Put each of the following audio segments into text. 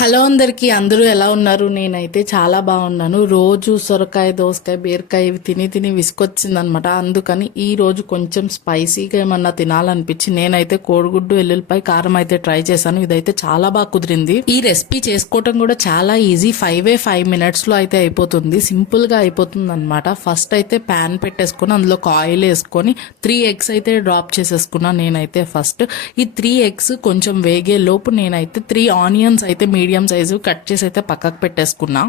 Hello అందరికీ అందరూ ఎలా ఉన్నారు? నేనైతే చాలా బాగున్నాను. రోజు సొరకాయ దోసకాయ బీరకాయ ఇవి తిని తిని విసుకొచ్చిందనమాట అందుకని ఈ రోజు కొంచెం స్పైసీగా ఏమన్నా తినాలనిపించి నేనైతే కోడిగుడ్డు ఎల్లుల్లిపాయ కారం అయితే ట్రై చేశాను. ఇదైతే చాలా బాగా కుదిరింది. ఈ రెసిపీ చేసుకోవటం కూడా చాలా ఈజీ. ఫైవ్ ఏ ఫైవ్ మినిట్స్లో అయితే అయిపోతుంది. సింపుల్గా అయిపోతుంది అనమాట ఫస్ట్ అయితే ప్యాన్ పెట్టేసుకొని అందులో ఆయిల్ వేసుకొని త్రీ ఎగ్స్ అయితే డ్రాప్ చేసేసుకున్నాను నేనైతే ఫస్ట్. ఈ త్రీ ఎగ్స్ కొంచెం వేగే లోపు నేనైతే త్రీ ఆనియన్స్ అయితే మీడియం సైజు కట్ చేసి అయితే పక్కకు పెట్టేసుకున్నా.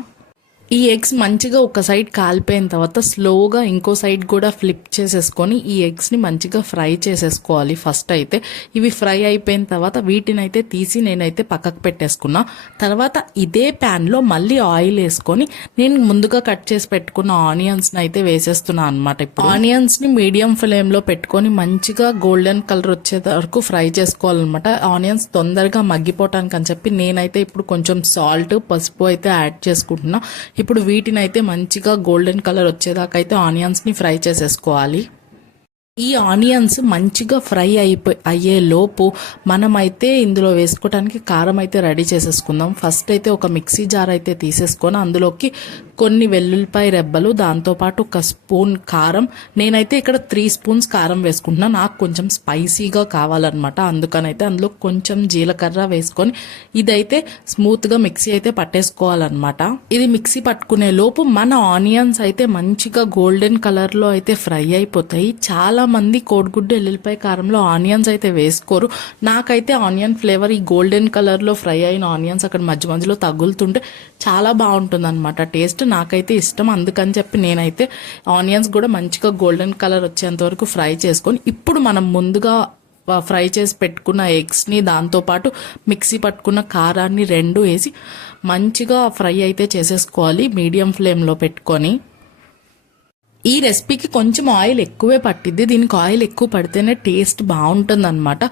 ఈ ఎగ్స్ మంచిగా ఒక సైడ్ కాలిపోయిన తర్వాత స్లోగా ఇంకో సైడ్ కూడా ఫ్లిప్ చేసేసుకొని ఈ ఎగ్స్ని మంచిగా ఫ్రై చేసేసుకోవాలి. ఫస్ట్ అయితే ఇవి ఫ్రై అయిపోయిన తర్వాత వీటిని అయితే తీసి నేనైతే పక్కకు పెట్టేసుకున్నా. తర్వాత ఇదే ప్యాన్లో మళ్ళీ ఆయిల్ వేసుకొని నేను ముందుగా కట్ చేసి పెట్టుకున్న ఆనియన్స్ని అయితే వేసేస్తున్నా అనమాట ఇప్పుడు. మీడియం ఫ్లేమ్లో పెట్టుకొని మంచిగా గోల్డెన్ కలర్ వచ్చే వరకు ఫ్రై చేసుకోవాలన్నమాట. ఆనియన్స్ తొందరగా మగ్గిపోవటానికి అని చెప్పి నేనైతే ఇప్పుడు కొంచెం సాల్ట్ పసుపు అయితే యాడ్ చేసుకుంటున్నా. ఇప్పుడు వీటిని అయితే మంచిగా గోల్డెన్ కలర్ వచ్చేదాకా అయితే ఆనియన్స్ని ఫ్రై చేసేసుకోవాలి. ఈ ఆనియన్స్ మంచిగా ఫ్రై అయిపో అయ్యే లోపు మనమైతే ఇందులో వేసుకోవడానికి కారం అయితే రెడీ చేసేసుకుందాం. ఫస్ట్ అయితే ఒక మిక్సీ జార్ అయితే తీసేసుకొని అందులోకి కొన్ని వెల్లుల్లిపాయ రెబ్బలు దాంతోపాటు ఒక స్పూన్ కారం. నేనైతే ఇక్కడ త్రీ స్పూన్స్ కారం వేసుకుంటున్నా. నాకు కొంచెం స్పైసీగా కావాలన్నమాట. అందుకనైతే అందులో కొంచెం జీలకర్ర వేసుకొని ఇదైతే స్మూత్గా మిక్సీ అయితే పట్టేసుకోవాలన్నమాట. ఇది మిక్సీ పట్టుకునే లోపు మన ఆనియన్స్ అయితే మంచిగా గోల్డెన్ కలర్లో అయితే ఫ్రై అయిపోతాయి. చాలా మంది కోడిగుడ్డు ఎల్లుల్లిపాయ కారంలో ఆనియన్స్ అయితే వేసుకోరు. నాకైతే ఆనియన్ ఫ్లేవర్ ఈ గోల్డెన్ కలర్లో ఫ్రై అయిన ఆనియన్స్ అక్కడ మధ్య మధ్యలో తగులుతుంటే చాలా బాగుంటుంది అనమాట టేస్ట్ నాకైతే ఇష్టం. అందుకని చెప్పి నేనైతే ఆనియన్స్ కూడా మంచిగా గోల్డెన్ కలర్ వచ్చేంత వరకు ఫ్రై చేసుకొని ఇప్పుడు మనం ముందుగా ఫ్రై చేసి పెట్టుకున్న ఎగ్స్ని దాంతోపాటు మిక్సీ పట్టుకున్న కారాన్ని రెండు వేసి మంచిగా ఫ్రై అయితే చేసేసుకోవాలి. మీడియం ఫ్లేమ్లో పెట్టుకొని. ఈ రెసిపీకి కొంచెం ఆయిల్ ఎక్కువే పట్టిద్ది. దీనికి ఆయిల్ ఎక్కువ పడితేనే టేస్ట్ బాగుంటుంది అనమాట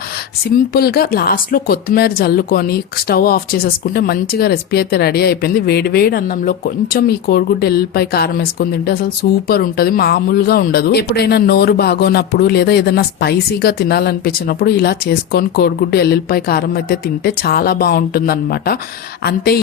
సింపుల్గా లాస్ట్లో కొత్తిమీర జల్లుకొని స్టవ్ ఆఫ్ చేసేసుకుంటే మంచిగా రెసిపీ అయితే రెడీ అయిపోయింది. వేడి వేడి అన్నంలో కొంచెం ఈ కోడిగుడ్డు ఎల్లిపాయ కారం వేసుకొని తింటే అసలు సూపర్ ఉంటుంది. మామూలుగా ఉండదు. ఎప్పుడైనా నోరు బాగోనప్పుడు లేదా ఏదైనా స్పైసీగా తినాలనిపించినప్పుడు ఇలా చేసుకొని కోడిగుడ్డు ఎల్లిపాయ కారం అయితే తింటే చాలా బాగుంటుంది అనమాట అంతే